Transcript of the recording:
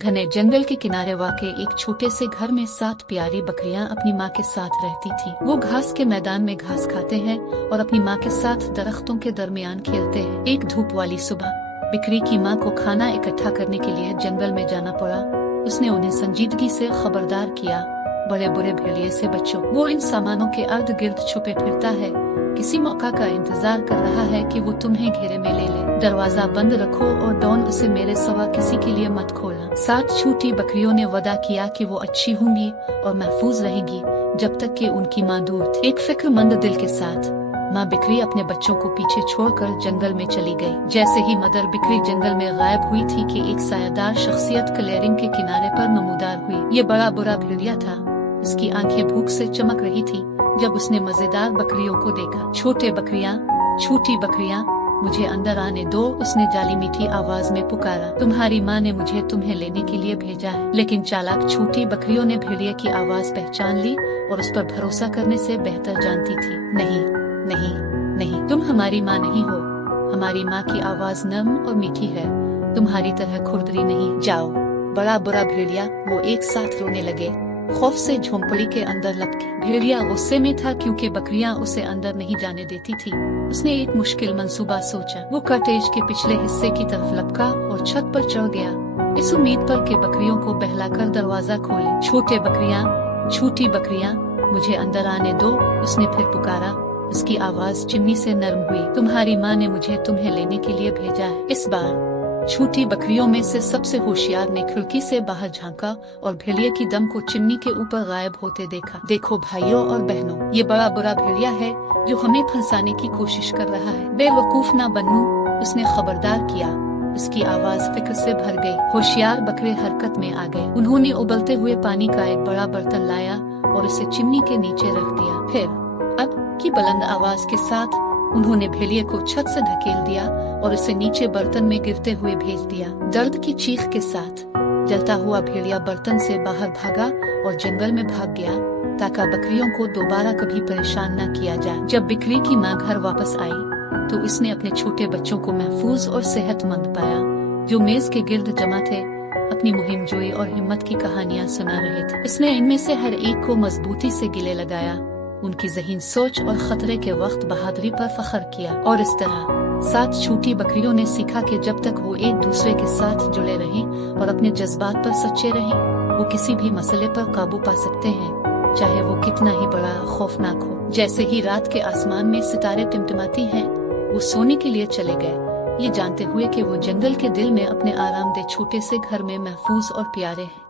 घने जंगल के किनारे वाक़े एक छोटे से घर में 7 प्यारी बकरियां अपनी माँ के साथ रहती थीं। वो घास के मैदान में घास खाते हैं और अपनी माँ के साथ दरख्तों के दरमियान खेलते हैं। एक धूप वाली सुबह बिकरी की माँ को खाना इकट्ठा करने के लिए जंगल में जाना पड़ा। उसने उन्हें संजीदगी से खबरदार किया, बड़े बुरे भेड़िए से बचो। वो इन सामानों के अर्द गिर्द छुपे फिरता है, किसी मौका का इंतजार कर रहा है कि वो तुम्हें घेरे में ले ले। दरवाजा बंद रखो और डॉन उसे मेरे सिवा किसी के लिए मत खोलना। 7 छोटी बकरियों ने वादा किया कि वो अच्छी होंगी और महफूज रहेंगी जब तक कि उनकी माँ दूर थी। एक फिक्रमंद दिल के साथ माँ बिकरी अपने बच्चों को पीछे छोड़कर जंगल में चली गई। जैसे ही मदर बिकरी जंगल में गायब हुई थी कि एक सायादार शख्सियत क्लियरिंग के किनारे पर नमूदार हुई। ये बड़ा बुरा भेड़िया था। उसकी आंखें भूख से चमक रही थी जब उसने मजेदार बकरियों को देखा। छोटी बकरियां, मुझे अंदर आने दो, उसने जाली मीठी आवाज में पुकारा। तुम्हारी माँ ने मुझे तुम्हें लेने के लिए भेजा है। लेकिन चालाक छोटी बकरियों ने भेड़िए की आवाज पहचान ली और उस पर भरोसा करने से बेहतर जानती थी। नहीं नहीं नहीं, तुम हमारी माँ नहीं हो। हमारी माँ की आवाज नर्म और मीठी है, तुम्हारी तरह खुरदरी नहीं। जाओ। बड़ा बुरा भेड़िया, वो एक साथ रोने लगे, खौफ से झोंपड़ी के अंदर लपके। भेड़िया गुस्से में था क्योंकि बकरियां उसे अंदर नहीं जाने देती थी। उसने एक मुश्किल मंसूबा सोचा। वो कॉटेज के पिछले हिस्से की तरफ लपका और छत पर चढ़ गया, इस उम्मीद पर कि बकरियों को बहलाकर दरवाजा खोले। छोटी बकरियां, मुझे अंदर आने दो, उसने फिर पुकारा। उसकी आवाज चिमनी से नरम हुई। तुम्हारी माँ ने मुझे तुम्हें लेने के लिए भेजा है। इस बार छोटी बकरियों में से सबसे होशियार ने खिड़की से बाहर झांका और भेड़िए की दम को चिमनी के ऊपर गायब होते देखा। देखो भाइयों और बहनों, ये बड़ा बुरा भेड़िया है जो हमें फंसाने की कोशिश कर रहा है। बेवकूफ ना बनू, उसने खबरदार किया। उसकी आवाज फिक्र से भर गई। होशियार बकरे हरकत में आ गए। उन्होंने उबलते हुए पानी का एक बड़ा बर्तन लाया और उसे चिमनी के नीचे रख दिया। फिर अब की बुलंद आवाज के साथ उन्होंने भेड़िए को छत से ढकेल दिया और उसे नीचे बर्तन में गिरते हुए भेज दिया। दर्द की चीख के साथ जलता हुआ भेड़िया बर्तन से बाहर भागा और जंगल में भाग गया ताकि बकरियों को दोबारा कभी परेशान न किया जाए। जब बिकरी की माँ घर वापस आई तो उसने अपने छोटे बच्चों को महफूज और सेहतमंद पाया, जो मेज के गिर्द जमा थे, अपनी मुहिम जोई और हिम्मत की कहानियाँ सुना रहे थे। इसने इनमें से हर एक को मजबूती से गिले लगाया, उनकी ज़हीन सोच और खतरे के वक्त बहादुरी पर फख्र किया। और इस तरह 7 छोटी बकरियों ने सीखा कि जब तक वो एक दूसरे के साथ जुड़े रहें और अपने जज्बात पर सच्चे रहें, वो किसी भी मसले पर काबू पा सकते हैं, चाहे वो कितना ही बड़ा खौफनाक हो। जैसे ही रात के आसमान में सितारे टिमटिमाती हैं, वो सोने के लिए चले गए, ये जानते हुए कि वो जंगल के दिल में अपने आरामदेह छोटे से घर में महफूज और प्यारे हैं।